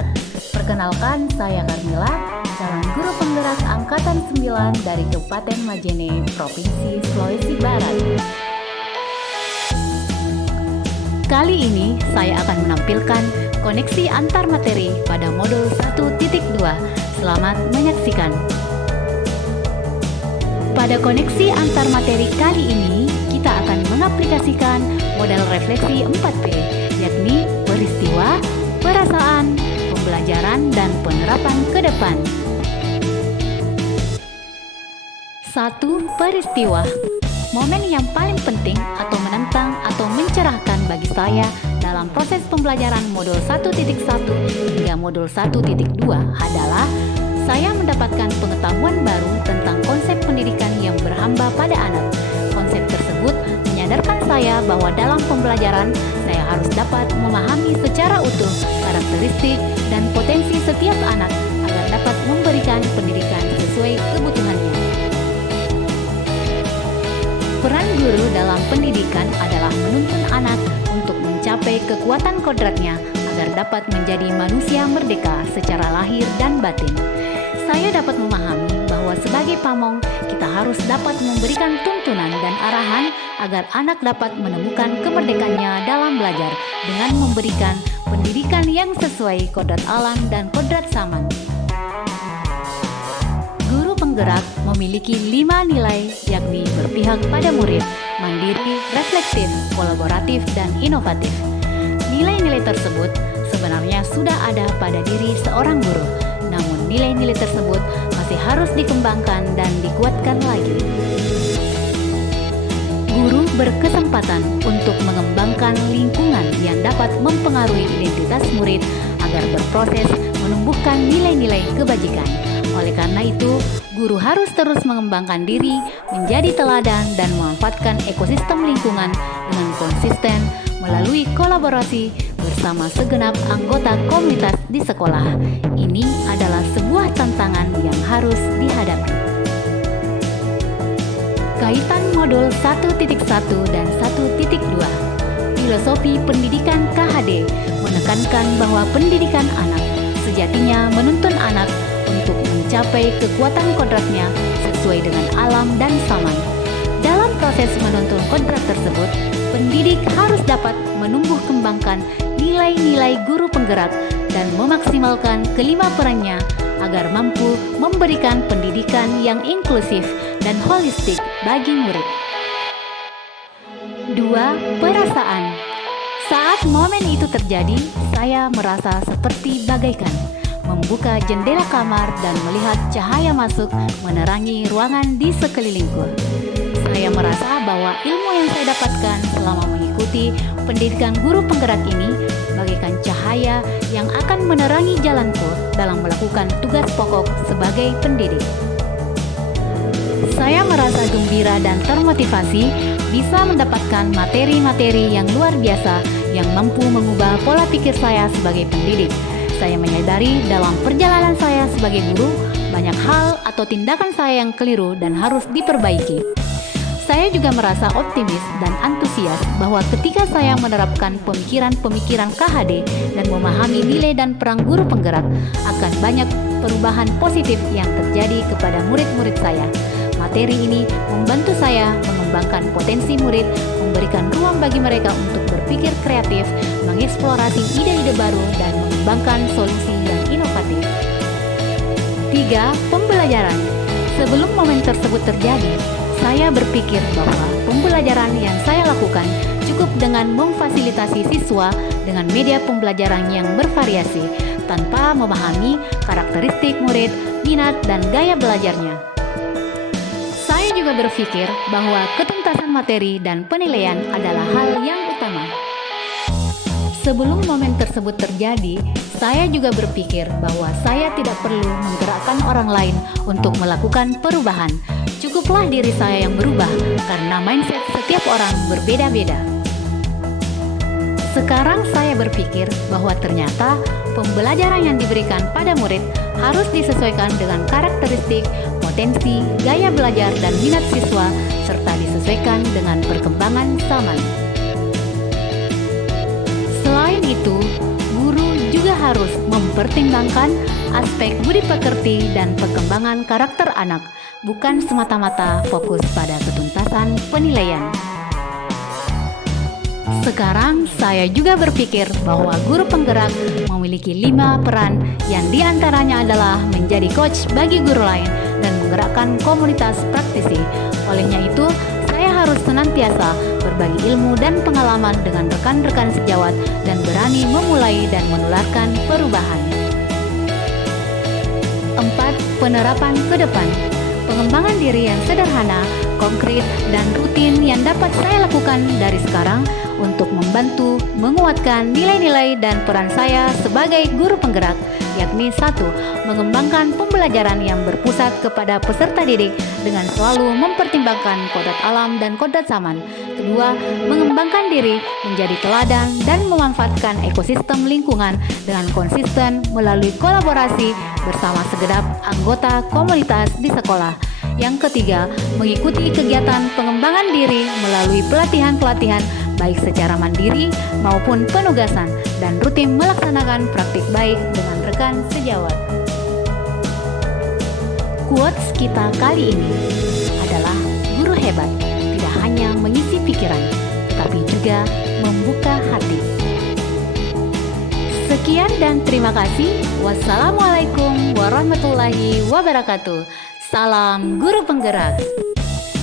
Penggerak. Perkenalkan, saya Carmila, calon guru penggerak Angkatan 9 dari Kabupaten Majene, Provinsi Sulawesi Barat. Kali ini saya akan menampilkan koneksi antar materi pada modul 1.2. Selamat menyaksikan. Pada koneksi antar materi kali ini, kita akan mengaplikasikan model refleksi 4P, yakni peristiwa, perasaan, pembelajaran, dan penerapan ke depan. 1. Peristiwa. Momen yang paling penting atau menentang atau mencerahkan bagi saya dalam proses pembelajaran modul 1.1 hingga modul 1.2 adalah saya mendapatkan pengetahuan baru tentang konsep pendidikan yang berhamba pada anak. Konsep tersebut menyadarkan saya bahwa dalam pembelajaran saya harus dapat memahami secara utuh karakteristik dan potensi setiap anak agar dapat memberikan pendidikan sesuai kebutuhannya. Peran guru dalam pendidikan adalah menuntun anak untuk mencapai kekuatan kodratnya agar dapat menjadi manusia merdeka secara lahir dan batin. Saya dapat memahami bahwa sebagai pamong, kita harus dapat memberikan tuntunan dan arahan agar anak dapat menemukan kemerdekaannya dalam belajar dengan memberikan pendidikan yang sesuai kodrat alam dan kodrat zaman. Guru penggerak memiliki 5 nilai, yakni berpihak pada murid, mandiri, reflektif, kolaboratif, dan inovatif. Nilai-nilai tersebut sebenarnya sudah ada pada diri seorang guru, namun nilai-nilai tersebut masih harus dikembangkan dan dikuatkan lagi. Guru berkesempatan untuk mengembangkan lingkungan yang dapat mempengaruhi identitas murid agar berproses menumbuhkan nilai-nilai kebajikan. Oleh karena itu, guru harus terus mengembangkan diri, menjadi teladan, dan memanfaatkan ekosistem lingkungan dengan konsisten melalui kolaborasi bersama segenap anggota komunitas di sekolah. Ini adalah sebuah tantangan yang harus dihadapi. Kaitan modul 1.1 dan 1.2. Filosofi pendidikan KHD menekankan bahwa pendidikan anak sejatinya menuntun anak untuk mencapai kekuatan kodratnya sesuai dengan alam dan zaman. Dalam proses menuntun kodrat tersebut, pendidik harus dapat menumbuh kembangkan nilai-nilai guru penggerak dan memaksimalkan kelima perannya agar mampu memberikan pendidikan yang inklusif dan holistik bagi murid. 2. Perasaan. Saat momen itu terjadi, saya merasa seperti bagaikan membuka jendela kamar dan melihat cahaya masuk menerangi ruangan di sekelilingku. Saya merasa bahwa ilmu yang saya dapatkan selama mengikuti pendidikan guru penggerak ini bagaikan cahaya yang akan menerangi jalanku dalam melakukan tugas pokok sebagai pendidik. Saya merasa gembira dan termotivasi bisa mendapatkan materi-materi yang luar biasa yang mampu mengubah pola pikir saya sebagai pendidik. Saya menyadari dalam perjalanan saya sebagai guru, banyak hal atau tindakan saya yang keliru dan harus diperbaiki. Saya juga merasa optimis dan antusias bahwa ketika saya menerapkan pemikiran-pemikiran KHD dan memahami nilai dan peran guru penggerak, akan banyak perubahan positif yang terjadi kepada murid-murid saya. Materi ini membantu saya mengembangkan potensi murid, memberikan ruang bagi mereka untuk berpikir kreatif, mengeksplorasi ide-ide baru, dan mengembangkan solusi yang inovatif. 3. Pembelajaran. Sebelum momen tersebut terjadi, saya berpikir bahwa pembelajaran yang saya lakukan cukup dengan memfasilitasi siswa dengan media pembelajaran yang bervariasi tanpa memahami karakteristik murid, minat, dan gaya belajarnya. Saya juga berpikir bahwa ketuntasan materi dan penilaian adalah hal yang utama. Sebelum momen tersebut terjadi, saya juga berpikir bahwa saya tidak perlu menggerakkan orang lain untuk melakukan perubahan. Cukuplah diri saya yang berubah, karena mindset setiap orang berbeda-beda. Sekarang saya berpikir bahwa ternyata pembelajaran yang diberikan pada murid harus disesuaikan dengan karakteristik, potensi, gaya belajar, dan minat siswa, serta disesuaikan dengan perkembangan zaman. Selain itu, guru juga harus mempertimbangkan aspek budi pekerti dan perkembangan karakter anak, bukan semata-mata fokus pada ketuntasan penilaian. Sekarang saya juga berpikir bahwa guru penggerak memiliki 5 peran yang diantaranya adalah menjadi coach bagi guru lain dan menggerakkan komunitas praktisi. Olehnya itu, saya harus senantiasa berbagi ilmu dan pengalaman dengan rekan-rekan sejawat dan berani memulai dan menularkan perubahan. 4. Penerapan ke depan. Pengembangan diri yang sederhana, konkret, dan rutin yang dapat saya lakukan dari sekarang untuk membantu menguatkan nilai-nilai dan peran saya sebagai guru penggerak, yakni 1. Mengembangkan pembelajaran yang berpusat kepada peserta didik dengan selalu mempertimbangkan kodrat alam dan kodrat zaman. 2. Mengembangkan diri menjadi teladan dan memanfaatkan ekosistem lingkungan dengan konsisten melalui kolaborasi bersama segenap anggota komunitas di sekolah. Yang ketiga, mengikuti kegiatan pengembangan diri melalui pelatihan-pelatihan baik secara mandiri maupun penugasan dan rutin melaksanakan praktik baik dengan rekan sejawat. Quotes kita kali ini adalah guru hebat tidak hanya mengisi pikiran, tetapi juga membuka hati. Sekian dan terima kasih. Wassalamualaikum warahmatullahi wabarakatuh. Salam guru penggerak.